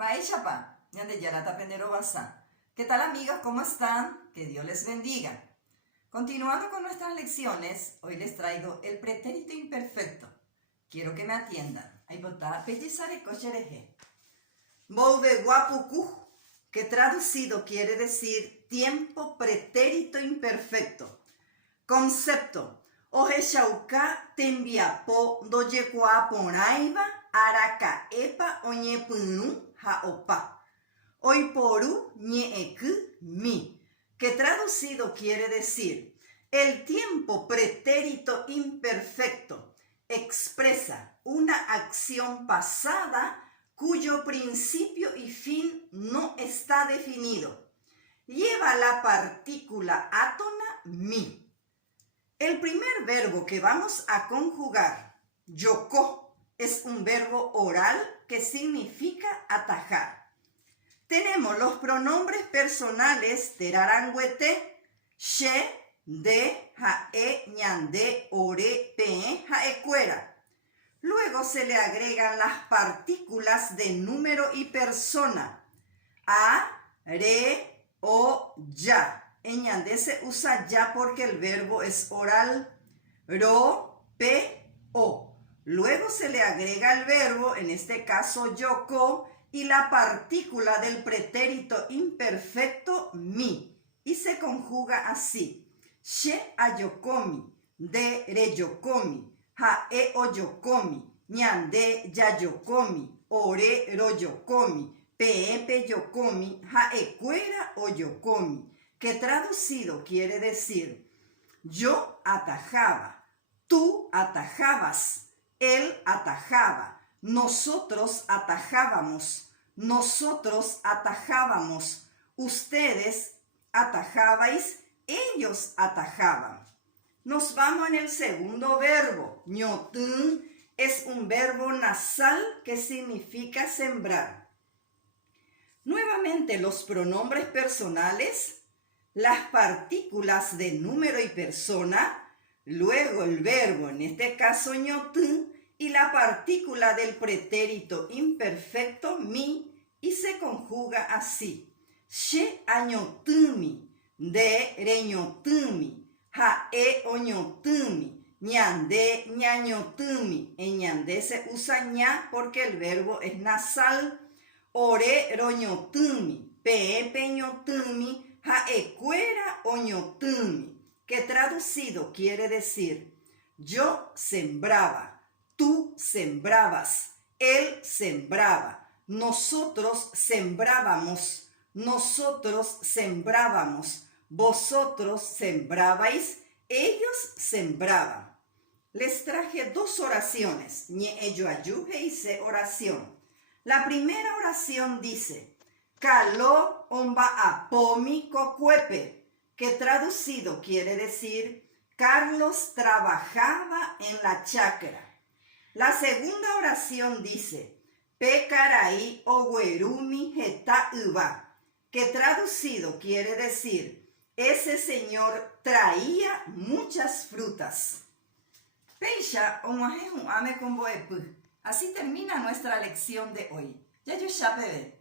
Maishapa, ñande yarata penero basa. ¿Qué tal, amigas? ¿Cómo están? Que Dios les bendiga. Continuando con nuestras lecciones, hoy les traigo el pretérito imperfecto. Quiero que me atiendan. Aibotá pellizare cochereje. Boude guapucu, que traducido quiere decir tiempo pretérito imperfecto. Concepto. Oje shauka tembiapo doyekua poraiva araka epa oñepunu haopa. Oiporu ñeeku mi, que traducido quiere decir el tiempo pretérito imperfecto expresa una acción pasada cuyo principio y fin no está definido. Lleva la partícula átona mi. El primer verbo que vamos a conjugar, yoko, es un verbo oral que significa atajar. Tenemos los pronombres personales terarangüete, she, de, jae, ñande, ore, pe, jaecuera. Luego se le agregan las partículas de número y persona, a, re, o, ya. En ñandé se usa ya porque el verbo es oral, ro, pe, o. Luego se le agrega el verbo, en este caso yoko, y la partícula del pretérito imperfecto mi, y se conjuga así: she ayokomi, de reyokomi, jae oyokomi, ñande yayokomi, ore royokomi, pe yokomi, jaecuera oyokomi, que traducido quiere decir yo atajaba, tú atajabas, él atajaba, nosotros atajábamos, ustedes atajabais, ellos atajaban. Nos vamos en el segundo verbo. ñotun es un verbo nasal que significa sembrar. Nuevamente los pronombres personales, las partículas de número y persona, luego el verbo, en este caso ñotun, y la partícula del pretérito imperfecto mi, y se conjuga así: she añotumi, de reñotumi, jae oñotumi, ñande ñañotumi. En ñande se usa ña porque el verbo es nasal, ore roñotumi, pe peñotumi, jaecuera oñotumi, que traducido quiere decir yo sembraba, tú sembrabas, él sembraba, nosotros sembrábamos, vosotros sembrabais, ellos sembraban. Les traje dos oraciones, ñeeyoayuje y se oración. La primera oración dice: Kalo omba apomi kokuepe, que traducido quiere decir Carlos trabajaba en la chacra. La segunda oración dice Pekarai oguerumi heta uva, que traducido quiere decir ese señor traía muchas frutas. Peisha omajehu ame komboepu. Así termina nuestra lección de hoy. Ya yo ya bebé.